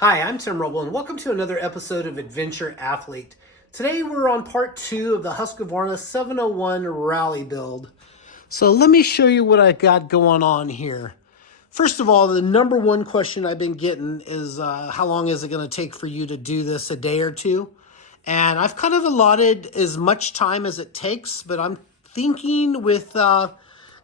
Hi, I'm Tim Roble, and welcome to another episode of Adventure Athlete. Today we're on part 2 of the Husqvarna 701 rally build. So let me show you what I got going on here. First of all, the number one question I've been getting is how long is it going to take for you to do this, a day or two? And I've kind of allotted as much time as it takes, but I'm thinking with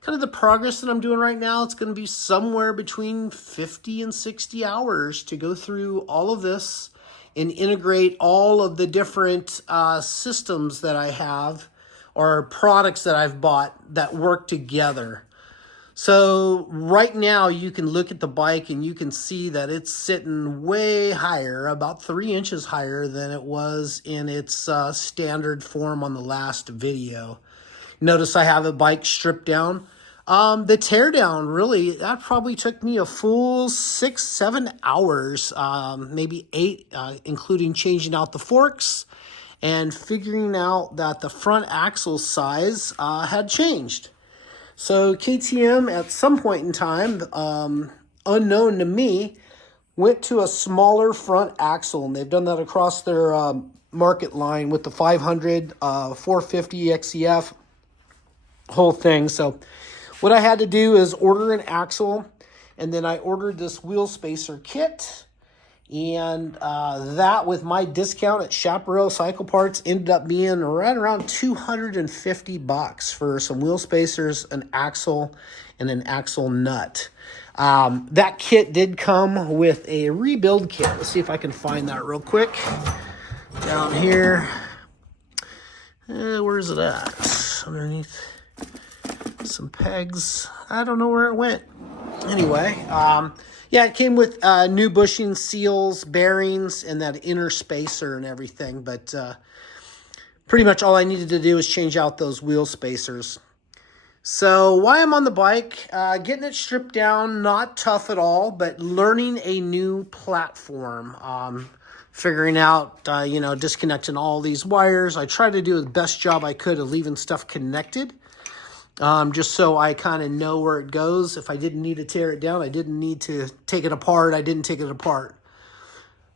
kind of the progress that I'm doing right now, it's going to be somewhere between 50 and 60 hours to go through all of this and integrate all of the different systems that I have or products that I've bought that work together. So right now you can look at the bike and you can see that it's sitting way higher, about 3 inches higher than it was in its standard form on the last video. Notice I have a bike stripped down. The teardown, really, that probably took me a full 6-7 hours, maybe 8, including changing out the forks and figuring out that the front axle size had changed. So KTM, at some point in time, unknown to me, went to a smaller front axle, and they've done that across their market line with the 500, 450 XCF, whole thing. So what I had to do is order an axle, and then I ordered this wheel spacer kit, and that with my discount at Chaparral Cycle Parts ended up being right around $250 for some wheel spacers, an axle, and an axle nut. That kit did come with a rebuild kit. Let's see if I can find that real quick. Down here. Where is it at? Underneath some pegs. I don't know where it went. Anyway, yeah, it came with new bushing seals, bearings, and that inner spacer and everything. But pretty much all I needed to do was change out those wheel spacers. So while I'm on the bike, getting it stripped down, not tough at all, but learning a new platform. Figuring out, disconnecting all these wires. I tried to do the best job I could of leaving stuff connected. Just so I kind of know where it goes. If I didn't need to tear it down, I didn't need to take it apart. I didn't take it apart.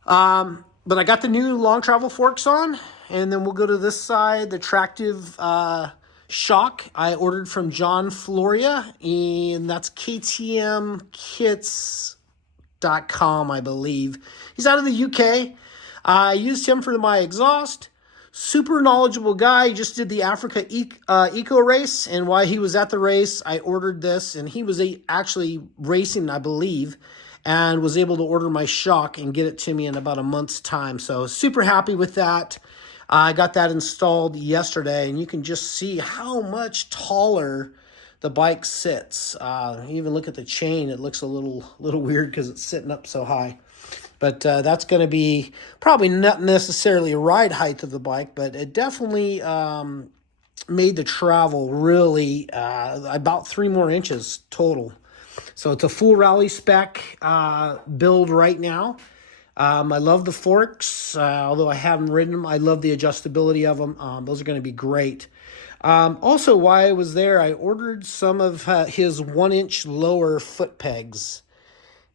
But I got the new long travel forks on, and then we'll go to this side, the tractive shock I ordered from John Floria, and that's ktmkits.com, I believe. He's out of the UK. I used him for my exhaust. Super knowledgeable guy. He just did the Africa Eco race, and while he was at the race, I ordered this, and he was actually racing, I believe, and was able to order my shock and get it to me in about a month's time. So super happy with that. I got that installed yesterday, and you can just see how much taller the bike sits. Even look at the chain; it looks a little weird because it's sitting up so high. But that's going to be probably not necessarily a ride height of the bike, but it definitely made the travel really about 3 more inches total. So it's a full rally spec build right now. I love the forks, although I haven't ridden them. I love the adjustability of them. Those are going to be great. Also, while I was there, I ordered some of his 1-inch lower foot pegs.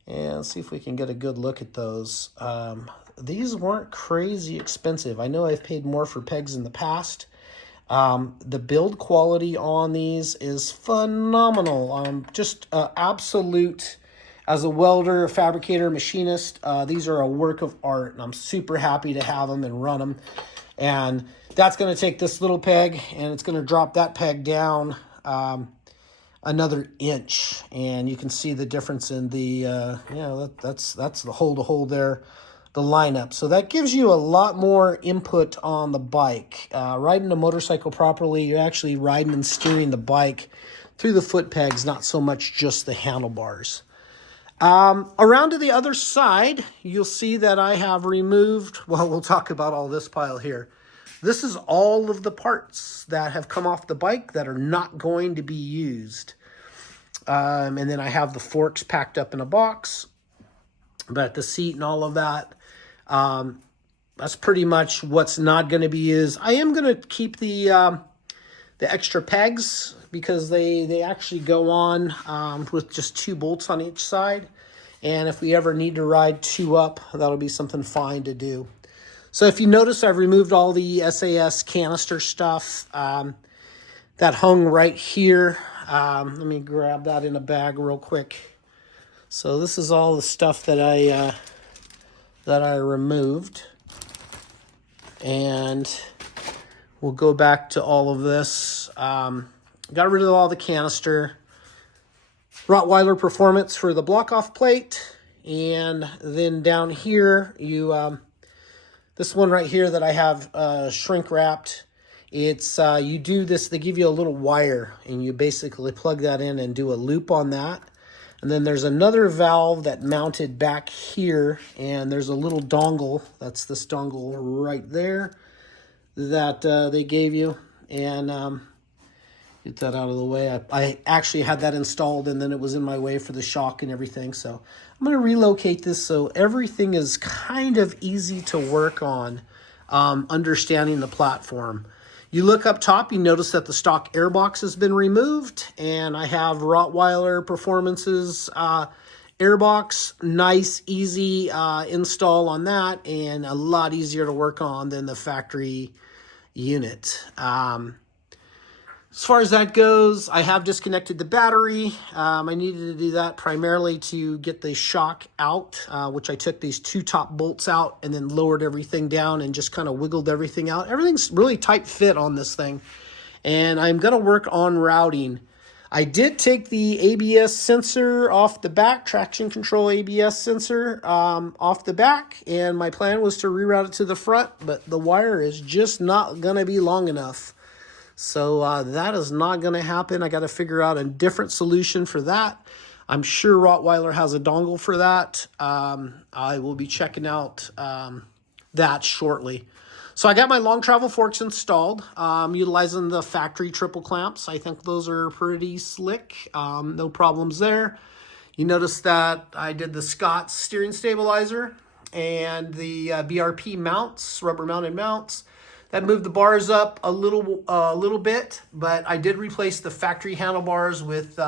And let's see if we can get a good look at those. These weren't crazy expensive. I know I've paid more for pegs in the past. The build quality on these is phenomenal. Just absolute, as a welder, fabricator, machinist, these are a work of art. And I'm super happy to have them and run them. And that's going to take this little peg, and it's going to drop that peg down another inch, and you can see the difference in the that's the hole to hole there, the lineup. So that gives you a lot more input on the bike. Riding a motorcycle properly, you're actually riding and steering the bike through the foot pegs, not so much just the handlebars. Around to the other side, you'll see that I have removed, well, we'll talk about all this pile here. This is all of the parts that have come off the bike that are not going to be used. And then I have the forks packed up in a box. But the seat and all of that, that's pretty much what's not going to be used. I am going to keep the extra pegs because they actually go on with just 2 bolts on each side. And if we ever need to ride 2 up, that'll be something fine to do. So if you notice, I've removed all the SAS canister stuff that hung right here. Let me grab that in a bag real quick. So this is all the stuff that I removed. And we'll go back to all of this. Got rid of all the canister. Rottweiler Performance for the block-off plate. And then down here, this one right here that I have shrink wrapped, it's you do this, they give you a little wire, and you basically plug that in and do a loop on that. And then there's another valve that mounted back here, and there's a little dongle, that's this dongle right there, that they gave you. And get that out of the way. I actually had that installed, and then it was in my way for the shock and everything. So I'm going to relocate this so everything is kind of easy to work on, understanding the platform. You look up top, you notice that the stock airbox has been removed, and I have Rottweiler Performance's airbox. Nice, easy install on that, and a lot easier to work on than the factory unit. As far as that goes, I have disconnected the battery. I needed to do that primarily to get the shock out, which I took these 2 top bolts out and then lowered everything down and just kind of wiggled everything out. Everything's really tight fit on this thing. And I'm going to work on routing. I did take the ABS sensor off the back, traction control ABS sensor off the back, and my plan was to reroute it to the front, but the wire is just not going to be long enough. So that is not going to happen. I got to figure out a different solution for that. I'm sure Rottweiler has a dongle for that. I will be checking out that shortly. So I got my long travel forks installed, utilizing the factory triple clamps. I think those are pretty slick. No problems there. You notice that I did the Scott's steering stabilizer and the BRP mounts, rubber mounted mounts. That moved the bars up a little bit, but I did replace the factory handlebars with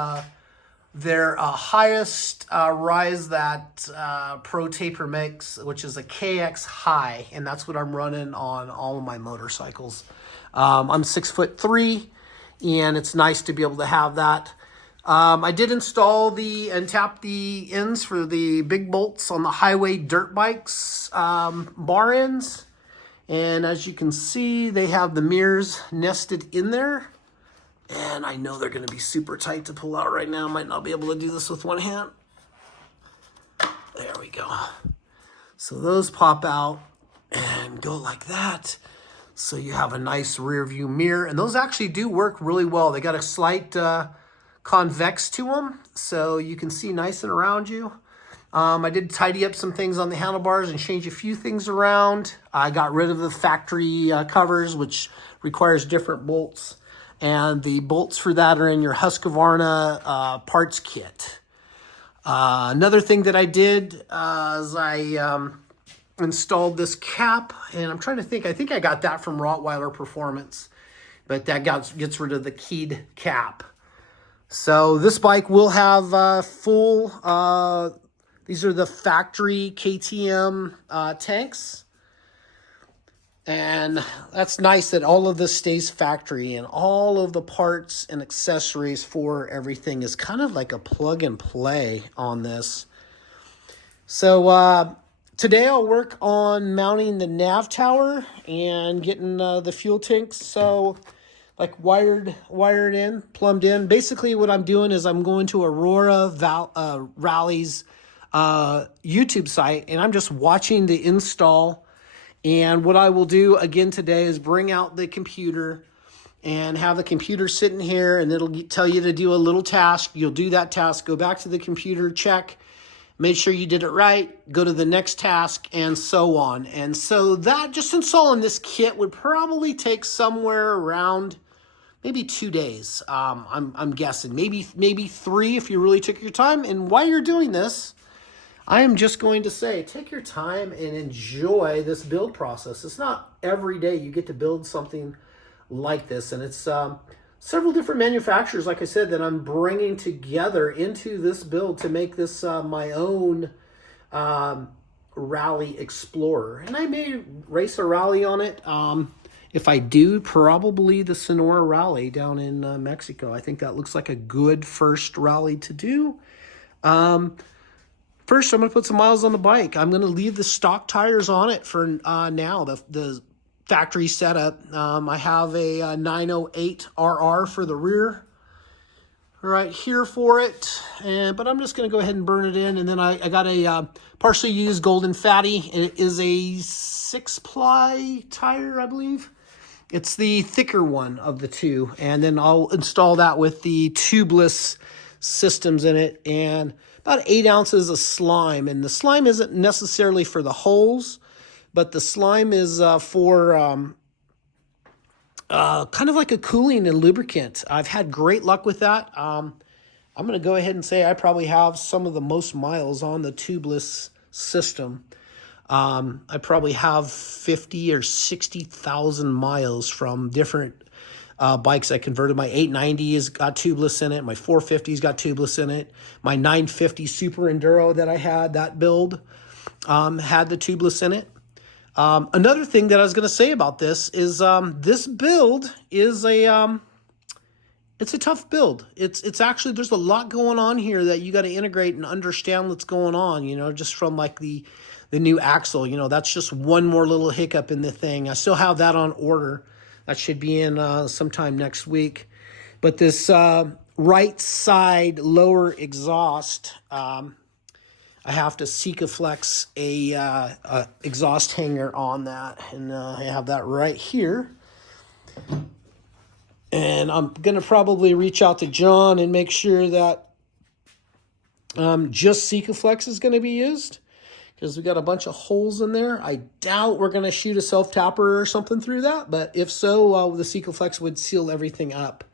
their highest rise that Pro Taper makes, which is a KX High, and that's what I'm running on all of my motorcycles. I'm 6'3", and it's nice to be able to have that. I did install and tap the ends for the big bolts on the highway dirt bikes bar ends. And as you can see, they have the mirrors nested in there. And I know they're going to be super tight to pull out right now. Might not be able to do this with one hand. There we go. So those pop out and go like that. So you have a nice rear view mirror. And those actually do work really well. They got a slight convex to them, so you can see nice and around you. I did tidy up some things on the handlebars and change a few things around. I got rid of the factory covers, which requires different bolts. And the bolts for that are in your Husqvarna parts kit. Another thing that I did is I installed this cap. And I'm trying to think. I think I got that from Rottweiler Performance. But that gets rid of the keyed cap. So this bike will have full... These are the factory KTM tanks. And that's nice that all of this stays factory, and all of the parts and accessories for everything is kind of like a plug and play on this. So today I'll work on mounting the nav tower and getting the fuel tanks like wired in, plumbed in. Basically what I'm doing is I'm going to Aurora Rally's YouTube site, and I'm just watching the install. And what I will do again today is bring out the computer and have the computer sitting here, and it'll tell you to do a little task. You'll do that task, go back to the computer, check, make sure you did it right, go to the next task, and so on. And so that, just installing this kit would probably take somewhere around maybe 2 days. I'm guessing maybe 3 if you really took your time. And while you're doing this, I am just going to say, take your time and enjoy this build process. It's not every day you get to build something like this, and it's several different manufacturers, like I said, that I'm bringing together into this build to make this my own Rally Explorer. And I may race a rally on it. If I do, probably the Sonora Rally down in Mexico. I think that looks like a good first rally to do. First, I'm going to put some miles on the bike. I'm going to leave the stock tires on it for now, the factory setup. I have a 908 RR for the rear right here for it, but I'm just going to go ahead and burn it in. And then I got a partially used Golden Fatty. It is a 6-ply tire, I believe. It's the thicker one of the two, and then I'll install that with the tubeless systems in it, and about 8 ounces of slime. And the slime isn't necessarily for the holes, but the slime is for kind of like a cooling and lubricant. I've had great luck with that. I'm going to go ahead and say I probably have some of the most miles on the tubeless system. I probably have 50 or 60,000 miles from different bikes I converted. My 890 has got tubeless in it. My 450's got tubeless in it. My 950 Super Enduro that I had, that build, had the tubeless in it. Another thing that I was going to say about this is this build is it's a tough build. It's actually, there's a lot going on here that you got to integrate and understand what's going on, you know, just from like the new axle, you know, that's just one more little hiccup in the thing. I still have that on order. That should be in sometime next week. But this right side lower exhaust, I have to Sikaflex a exhaust hanger on that. And I have that right here. And I'm going to probably reach out to John and make sure that just Sikaflex is going to be used, because we got a bunch of holes in there. I doubt we're going to shoot a self-tapper or something through that, but if so, the Sikaflex would seal everything up.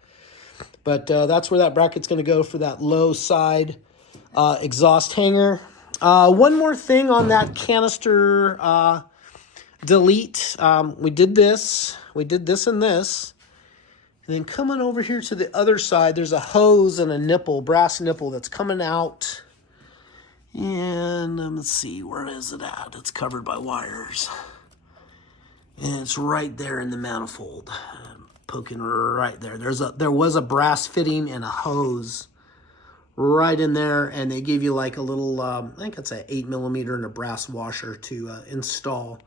But that's where that bracket's going to go for that low side exhaust hanger. One more thing on that canister delete. We did this and this. And then coming over here to the other side, there's a hose and a nipple, brass nipple that's coming out. And let's see, where is it at? It's covered by wires. And it's right there in the manifold. Poking right there. There was a brass fitting and a hose right in there, and they give you like a little, I think it's an 8mm and a brass washer to install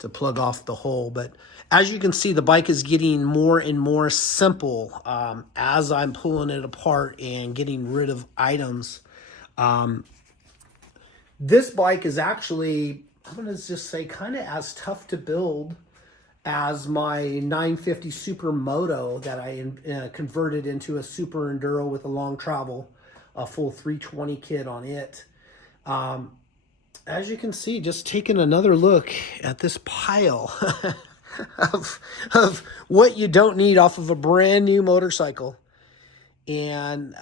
to plug off the hole. But as you can see, the bike is getting more and more simple as I'm pulling it apart and getting rid of items. This bike is actually, I'm going to just say, kind of as tough to build as my 950 Supermoto that I converted into a Super Enduro with a long travel, a full 320 kit on it. As you can see, just taking another look at this pile of what you don't need off of a brand new motorcycle, and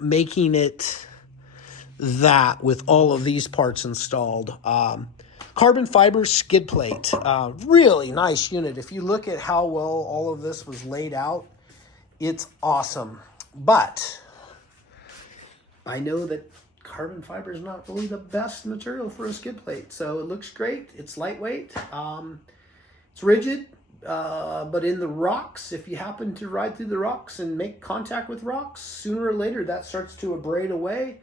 making it that with all of these parts installed. Carbon fiber skid plate, really nice unit. If you look at how well all of this was laid out, it's awesome. But I know that carbon fiber is not really the best material for a skid plate. So it looks great. It's lightweight. It's rigid. But in the rocks, if you happen to ride through the rocks and make contact with rocks, sooner or later that starts to abrade away.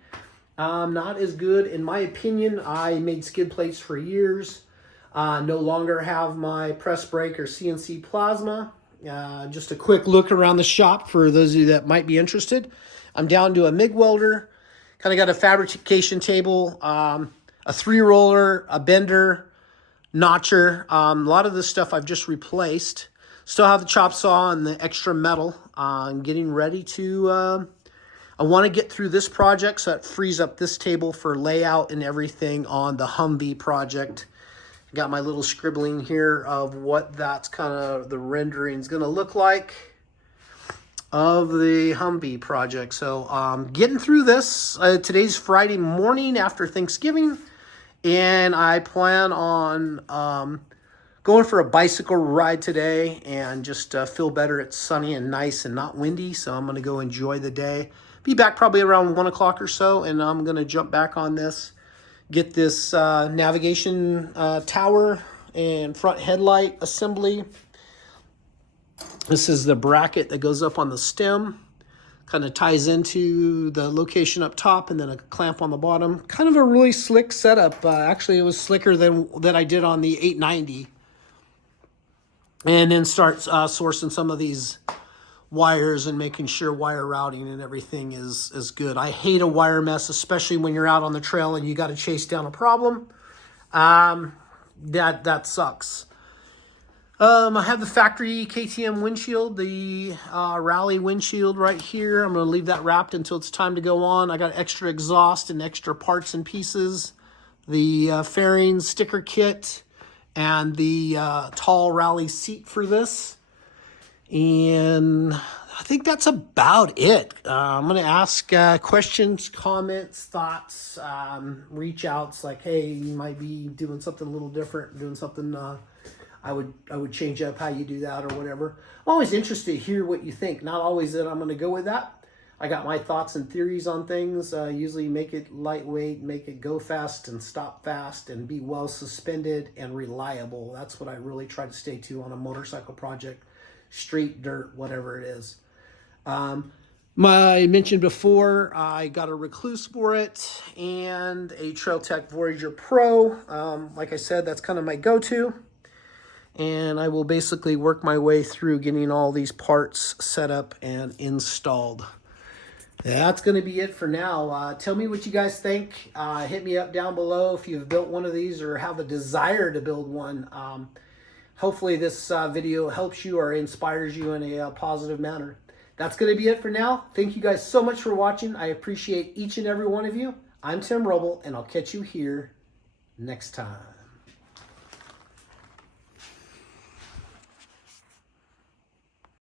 Not as good, in my opinion. I made skid plates for years. No longer have my press brake or CNC plasma. Just a quick look around the shop for those of you that might be interested. I'm down to a MIG welder. Kind of got a fabrication table, a 3-roller, a bender, notcher. A lot of this stuff I've just replaced. Still have the chop saw and the extra metal. I'm getting ready to... I want to get through this project so that frees up this table for layout and everything on the Humvee project. Got my little scribbling here of what that's kind of the rendering is going to look like of the Humvee project. So getting through this. Today's Friday morning after Thanksgiving, and I plan on going for a bicycle ride today and just feel better. It's sunny and nice and not windy, so I'm going to go enjoy the day. Be back probably around 1 o'clock or so, and I'm going to jump back on this, get this navigation tower and front headlight assembly. This is the bracket that goes up on the stem. Kind of ties into the location up top and then a clamp on the bottom. Kind of a really slick setup. Actually, it was slicker than I did on the 890. And then start sourcing some of these wires and making sure wire routing and everything is good. I hate a wire mess, especially when you're out on the trail and you got to chase down a problem. That sucks. I have the factory KTM windshield, the Rally windshield right here. I'm going to leave that wrapped until it's time to go on. I got extra exhaust and extra parts and pieces. The fairing sticker kit and the tall Rally seat for this. And I think that's about it. I'm going to ask questions, comments, thoughts, reach outs like, hey, you might be doing something a little different, doing something I would change up how you do that or whatever. I'm always interested to hear what you think. Not always that I'm going to go with that. I got my thoughts and theories on things. Usually make it lightweight, make it go fast and stop fast and be well suspended and reliable. That's what I really try to stay to on a motorcycle project. Street, dirt, whatever it is. I mentioned before, I got a Recluse for it and a Trail Tech Voyager Pro. Like I said, that's kind of my go-to. And I will basically work my way through getting all these parts set up and installed. That's going to be it for now. Tell me what you guys think. Hit me up down below if you've built one of these or have a desire to build one. Hopefully this video helps you or inspires you in a positive manner. That's going to be it for now. Thank you guys so much for watching. I appreciate each and every one of you. I'm Tim Roble, and I'll catch you here next time.